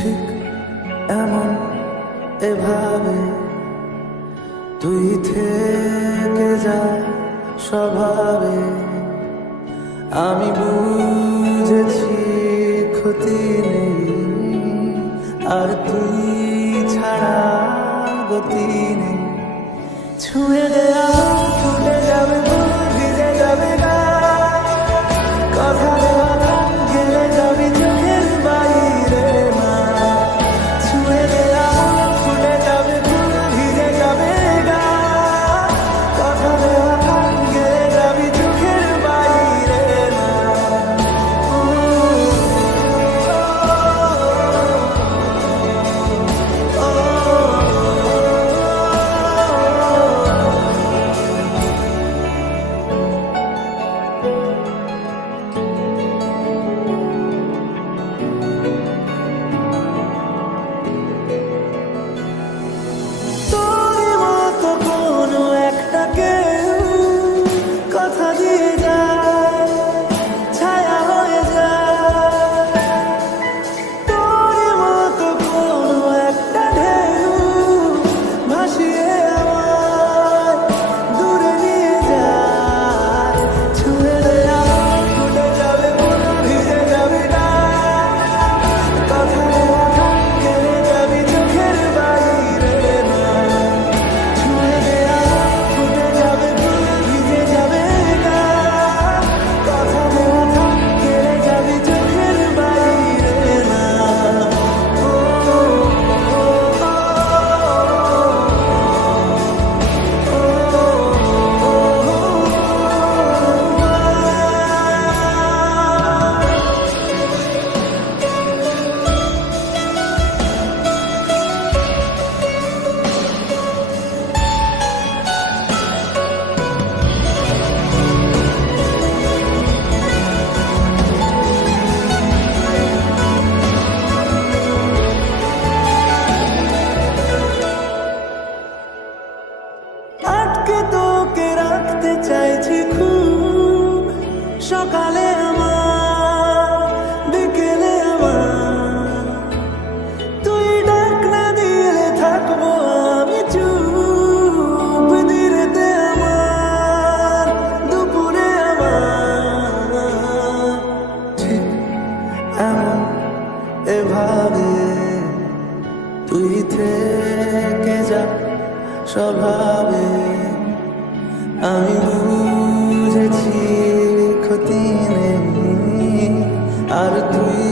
ঠিক এমন এভাবে তুই থেকে যা স্বভাবে। আমি বুঝেছি ক্ষতি নেই, আর তুই ছাড়া গতি নেই। ছুঁয়ে দেয়া ফুটে যাবে ফুল, ভিজে যাবে গা, কথা দেওয়া গান গেলে যাবি চোখের বাইরে না। ছুঁয়ে দেয়া ফুটে যাবে ফুল, ভিজে যাবে গা, কথা দেওয়া গান গেলে যাবি চোখের বাইরে না। তোর মতো কোনো একটা কেউ কথা দিয়ে যায়, ছায়া হয়ে যায়। তোর মতো কোনো একটা ঢেউ ভাসিয়ে আমায় দূরে নিয়ে যায়। ছুঁয়ে দেয়া ফুটে যাবে ফুল, ভিজে যাবে না, কথা দেওয়া গান গেলে যাবি চোখের বাইরে না। ছুঁয়ে দেয়া ফুটে যাবে ফুল, ভিজে যাবে না, কথা দেওয়া গান গেলে যাবি চোখের বাইরে না। আটকে তোকে রাখতে চাইছি খুব, সকালে আমার বিকেলে আমার। তুই ডাক না দিলে থাকবো আমি চুপ, দিনেতে আমার দুপুরে আমার। ঠিক এমন এভাবে তুই থেকে যা স্বভাবে। আমি বুঝেছি ক্ষতি নেই, আর তুই